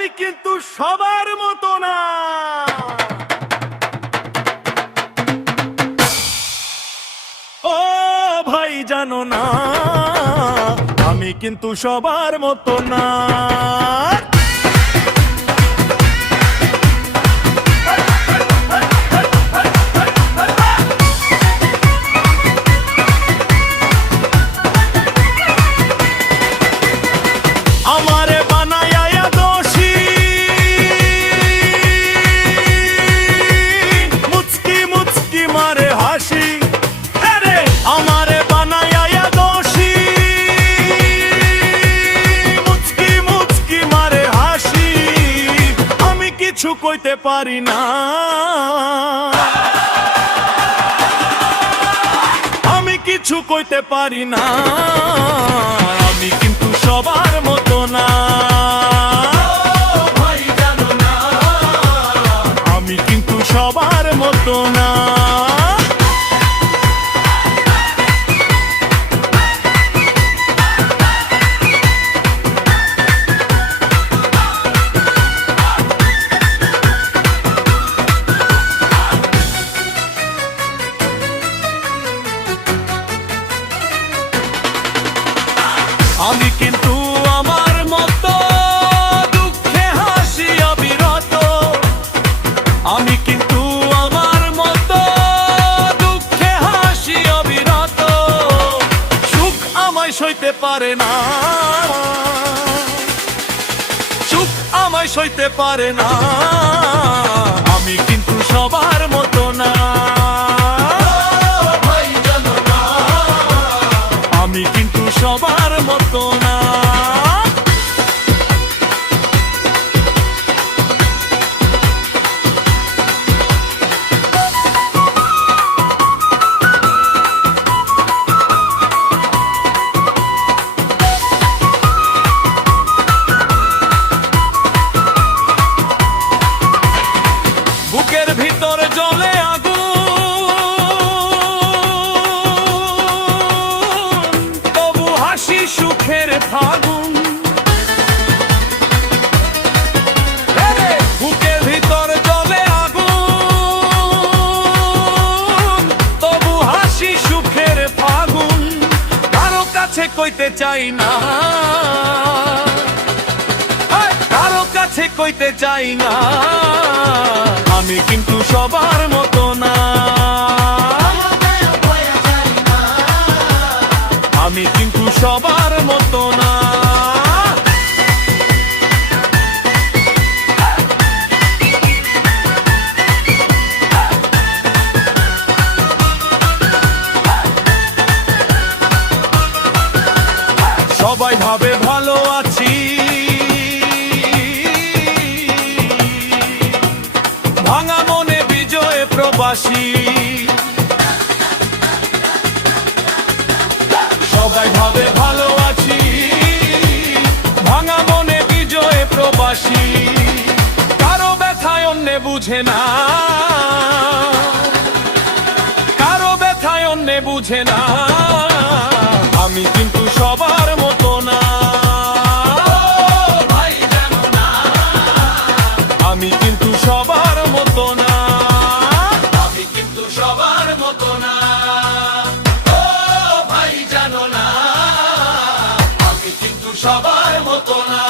আমি কিন্তু সবার মতো না। ও ভাই জানো না, আমি কিন্তু সবার মতো না। আমারে বানায়া দোষী, মুচকি মুচকি মারে হাসি। আরে আমারে বানায়া দোষী, মুচকি মুচকি মারে হাসি। আমি কিছু কইতে পারি না, আমি কিছু কইতে পারি না। আমি কিন্তু সবার মতো না। ভাই জানো না, আমি কিন্তু সবার মতো না। আমি কিন্তু আমার মতো দুঃখে হাসি অবিরত। আমি কিন্তু আমার মতো দুঃখে হাসি অবিরত। সুখ আমায় সইতে পারে না, সুখ আমায় সইতে পারে না। আমি কিন্তু সবার মতো না। আমি কিন্তু সবার মতো না। বুকের ভিতর জ্বলে আগুন, তবু হাসি সুখের ফাগুন। বুকের ভিতর জ্বলে আগুন, তবু হাসি সুখের ফাগুন। কারো কাছে কইতে চাই না, কারো কাছে কইতে চাই না। আমি কিন্তু সবার মতো না। আমি কিন্তু সবার মতো না। সবাই ভাবে ভালো আছি, ভাঙা মনে বিজয় প্রবাসী। সবাই ভাবে ভালো আছি, ভাঙা মনে বিজয় প্রবাসী। কারো ব্যথায় অন্যে বুঝে না, কারো ব্যথায় অন্যে বুঝে না। আমি কিন্তু সবার মতো না। ভাই জানো না, আমি কিন্তু সবার মতো না। আমি কিন্তু সবার মতো না। ও ভাই জানো না, আমি কিন্তু সবার মতো না।